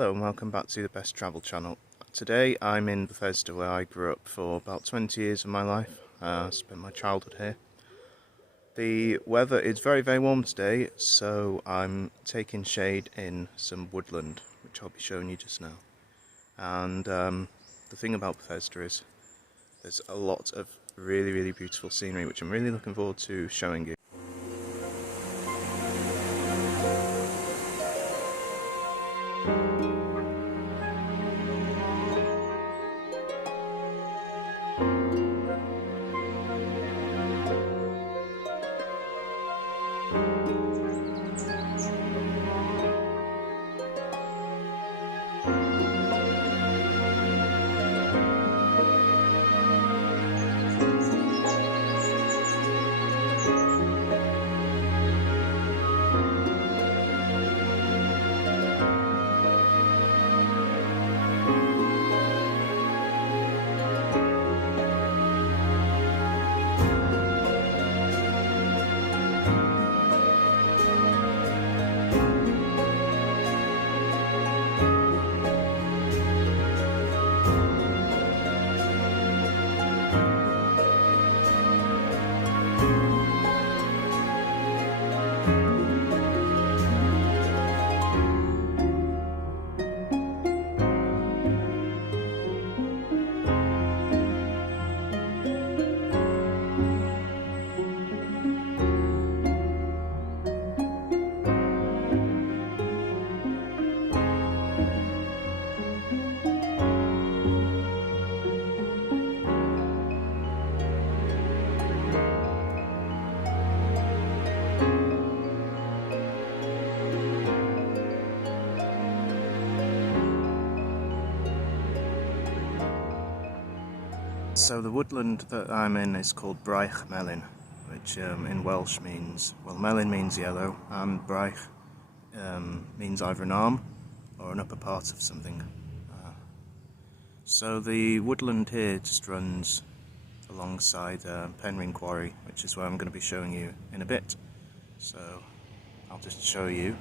Hello and welcome back to the Best Travel channel. Today I'm in Bethesda, where I grew up for about 20 years of my life. Spent my childhood here. The weather is very warm today, so I'm taking shade in some woodland, which I'll be showing you just now. And the thing about Bethesda is there's a lot of really beautiful scenery, which I'm really looking forward to showing you. So the woodland that I'm in is called Braich Melyn, which in Welsh means, well, melyn means yellow, and Braich means either an arm or an upper part of something. So the woodland here just runs alongside Penrhyn Quarry, which is where I'm going to be showing you in a bit. So I'll just show you.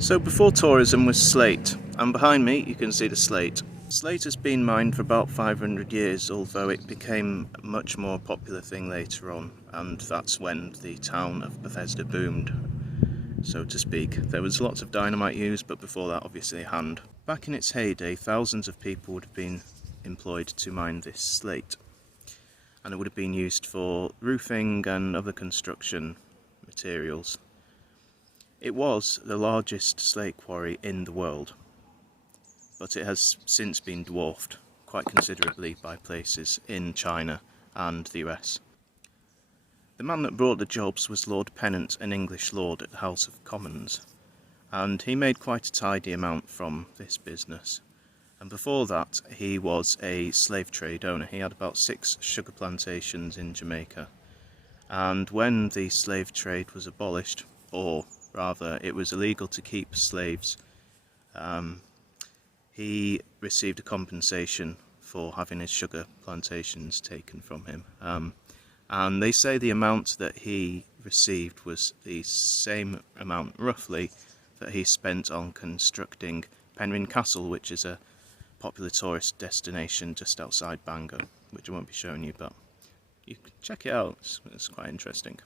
So before tourism was slate, and behind me you can see the slate. Slate has been mined for about 500 years, although it became a much more popular thing later on, and that's when the town of Bethesda boomed, so to speak. There was lots of dynamite used, but before that obviously hand. Back in its heyday, thousands of people would have been employed to mine this slate, and it would have been used for roofing and other construction materials. It was the largest slate quarry in the world, but it has since been dwarfed quite considerably by places in China and the US. The man that brought the jobs was Lord Pennant, an English lord at the House of Commons, and he made quite a tidy amount from this business. And before that, he was a slave trade owner. He had about 6 sugar plantations in Jamaica. And when the slave trade was abolished, or rather it was illegal to keep slaves, he received a compensation for having his sugar plantations taken from him. And they say the amount that he received was the same amount, roughly, that he spent on constructing Penrhyn Castle, which is a popular tourist destination just outside Bangor, which I won't be showing you, but you can check it out, it's quite interesting.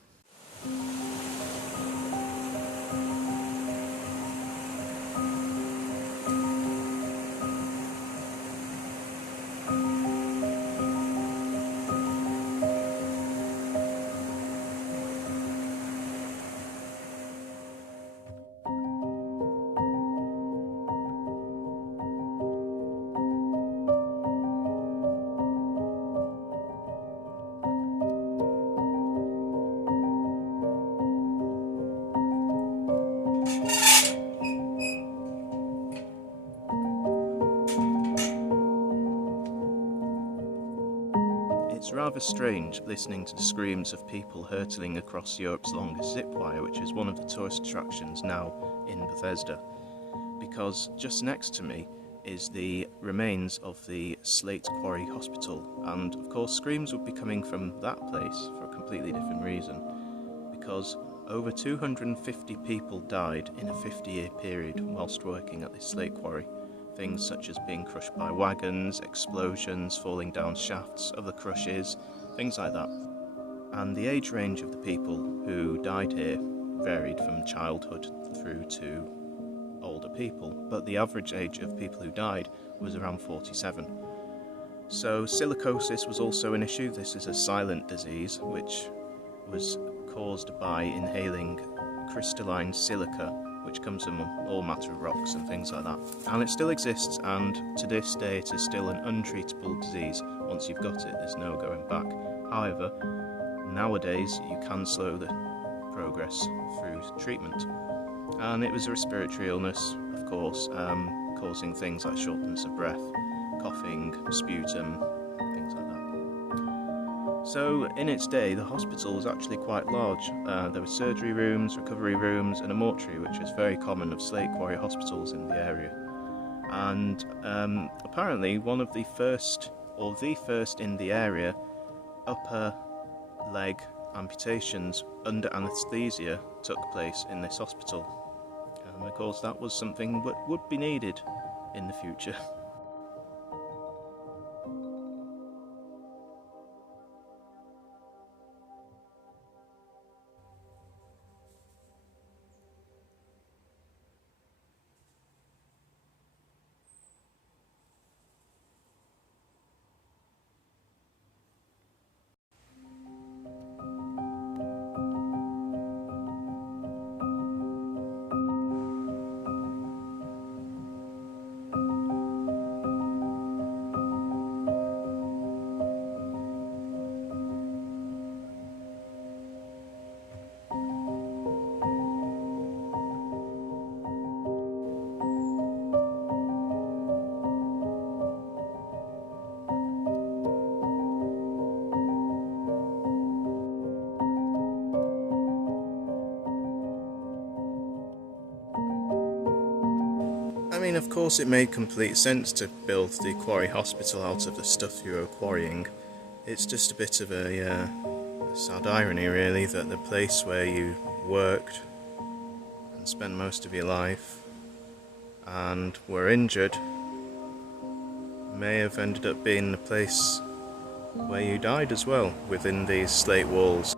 It's rather strange listening to the screams of people hurtling across Europe's longest zip wire, which is one of the tourist attractions now in Bethesda, because just next to me is the remains of the Slate Quarry Hospital, and of course screams would be coming from that place for a completely different reason, because over 250 people died in a 50-year period whilst working at this slate quarry. Things such as being crushed by wagons, explosions, falling down shafts of the crushes, things like that. And the age range of the people who died here varied from childhood through to older people, but the average age of people who died was around 47. So silicosis was also an issue. This is a silent disease which was caused by inhaling crystalline silica, which comes from all matter of rocks and things like that. And it still exists, and to this day it is still an untreatable disease. Once you've got it, there's no going back. However, nowadays you can slow the progress through treatment. And it was a respiratory illness, of course, causing things like shortness of breath, coughing, sputum, things like that. So in its day, the hospital was actually quite large. There were surgery rooms, recovery rooms, and a mortuary, which was very common of slate quarry hospitals in the area. And apparently one of the first, or the first in the area, upper leg amputations under anaesthesia took place in this hospital. And of course that was something that would be needed in the future. I mean, of course it made complete sense to build the quarry hospital out of the stuff you were quarrying. It's just a bit of a sad irony, really, that the place where you worked and spent most of your life and were injured may have ended up being the place where you died as well, within these slate walls.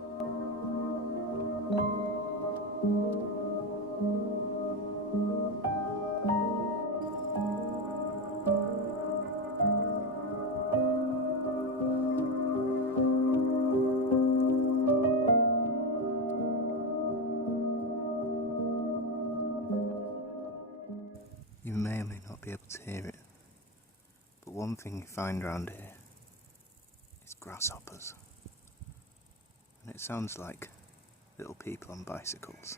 You may or may not be able to hear it, but one thing you find around here is grasshoppers. And it sounds like little people on bicycles.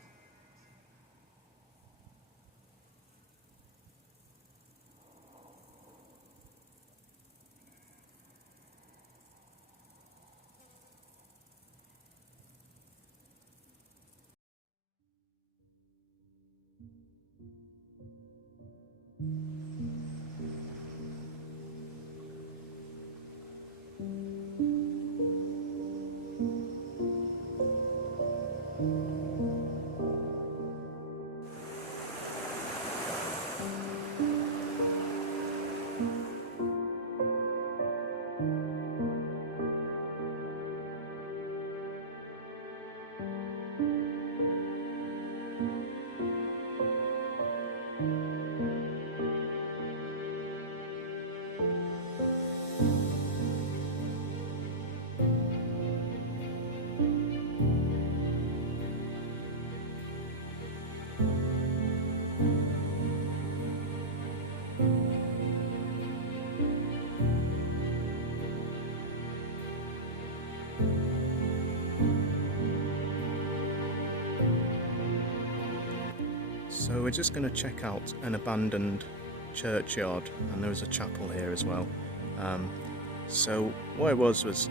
So we're just going to check out an abandoned churchyard, and there was a chapel here as well. So what it was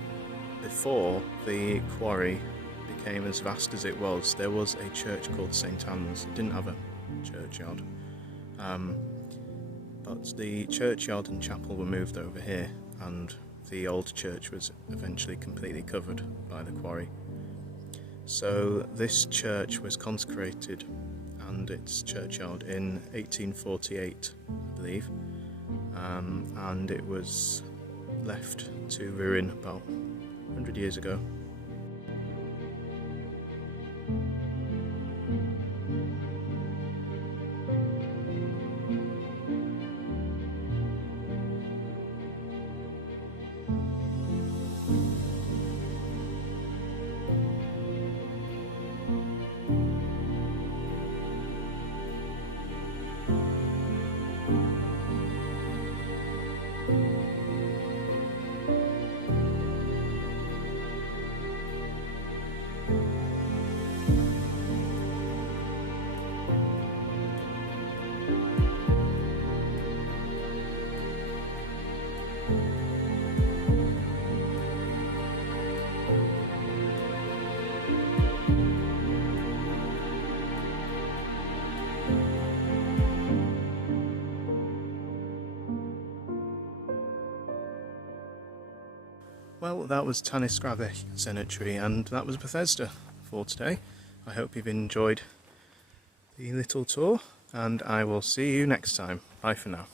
before the quarry became as vast as it was, there was a church called St Anne's. It didn't have a churchyard, but the churchyard and chapel were moved over here, and the old church was eventually completely covered by the quarry. So this church was consecrated, and its churchyard, in 1848, I believe, and it was left to ruin about 100 years ago. Well, that was Tanisgrave Cemetery, and that was Bethesda for today. I hope you've enjoyed the little tour, and I will see you next time. Bye for now.